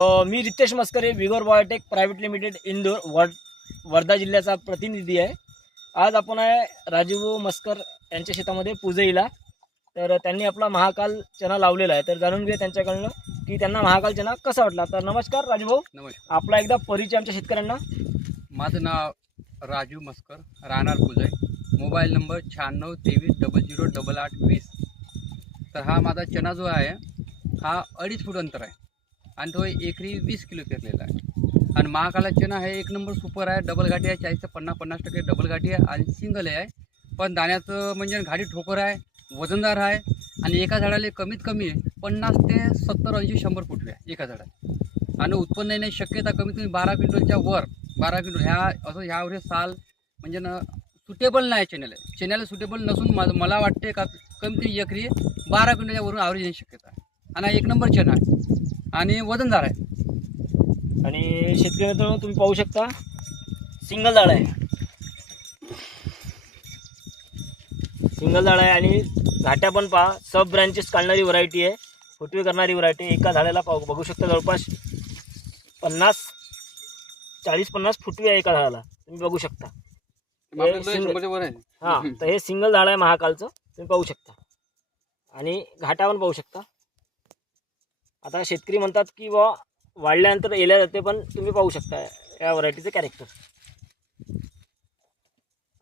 मी Ritesh Maskare Vigor Biotech private limited Indore वर वर्धा जिल्ह्याचा प्रतिनिधी आहे. आज आपण आहे राजीव मस्कर यांच्या शेतामध्ये पूजईला तर त्यांनी आपला महाकाल चना लावलेला आहे. तर जाणून घेऊया त्यांच्याकडनं की त्यांना महाकाल चना कसा वाटला? तर नमस्कार राजू भाऊ. नमस्कार. आपला एकदा परिचय आमच्या शेतकऱ्यांना. माझं नाव राजू मस्कर राहणार पुजय मोबाईल नंबर शहाण्णव तेवीस डबल झिरो डबल आठ वीस. तर हा माझा चना जो आहे हा अडीच फूट अंतर आहे. आणि तो एकरी वीस किलो पेरलेला आहे. आणि महाकाला चना हे एक नंबर सुपर आहे डबल गाठी आहे चाळीस ते पन्नास पन्नास टक्के डबल गाठी आहे आणि सिंगल आहे. पण दाण्याचं म्हणजे घाडी ठोकर आहे वजनदार आहे आणि एका झाडाला कमीत कमी पन्नास ते सत्तर ऐंशी शंभर फुटवे आहे एका झाडाला. आणि उत्पन्न येण्याची शक्यता कमीत कमी बारा क्विंटलच्या वर बारा क्विंटल. ह्या असं ह्यावर साल म्हणजे ना सुटेबल नाही चेन्याला. चेन्याला सुटेबल नसून मला वाटते का कमी ते एकरी बारा क्विंटलच्या वरून आवरेज येण्याची शक्यता आहे. आणि एक नंबर चॅनल आहे. आणि वजनदार आहे. आणि शेतकरी मित्रांनो तुम्ही पाहू शकता सिंगल झाड आहे. सिंगल झाड आहे आणि घाट्या पण पहा सब ब्रँचेस काढणारी व्हरायटी आहे. फुटवे करणारी व्हरायटी एका झाडाला पाहू बघू शकता जवळपास पन्नास चाळीस पन्नास फुटवे आहे एका झाडाला. तुम्ही बघू शकता. हां तर हे सिंगल झाड आहे महाकालचं. तुम्ही पाहू शकता. आणि घाटा पण पाहू शकता. आता शेतकरी म्हणतात की बा वाढल्यानंतर येल्या जाते पण तुम्ही पाहू शकता या व्हरायटीचं कॅरेक्टर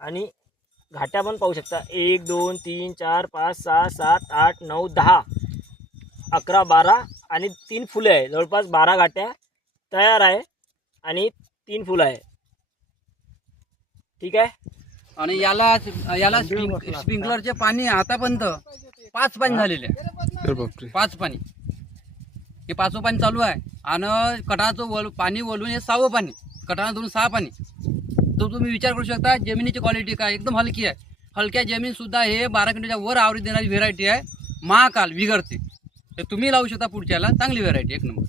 आणि घाट्या पण पाहू शकता. एक दोन तीन चार पाच सहा सात आठ नऊ दहा अकरा बारा आणि तीन फुले आहे. जवळपास बारा घाट्या तयार आहे आणि तीन फुलं आहे. ठीक आहे? आणि याला याला स्प्रिंक- स्प्रिंकलरचे पाणी आतापर्यंत पाच पाणी झालेले आहे. पाच पाणी. हे पाचवं पाणी चालू आहे. आणि कटाचं वल पाणी वलून हे सहावं पाणी कटानं धरून सहा पाणी. तो तुम्ही विचार करू शकता जमिनीची क्वालिटी काय एकदम हलकी आहे. हलक्या जमीन सुद्धा हे बारा क्विंटलच्या वर आवरेज देणारी व्हेरायटी आहे. महाकाल विगरते तर तुम्ही लावू शकता पुढच्याला चांगली व्हेरायटी एक नंबर.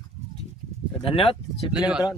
तर धन्यवाद. धन्यवाद.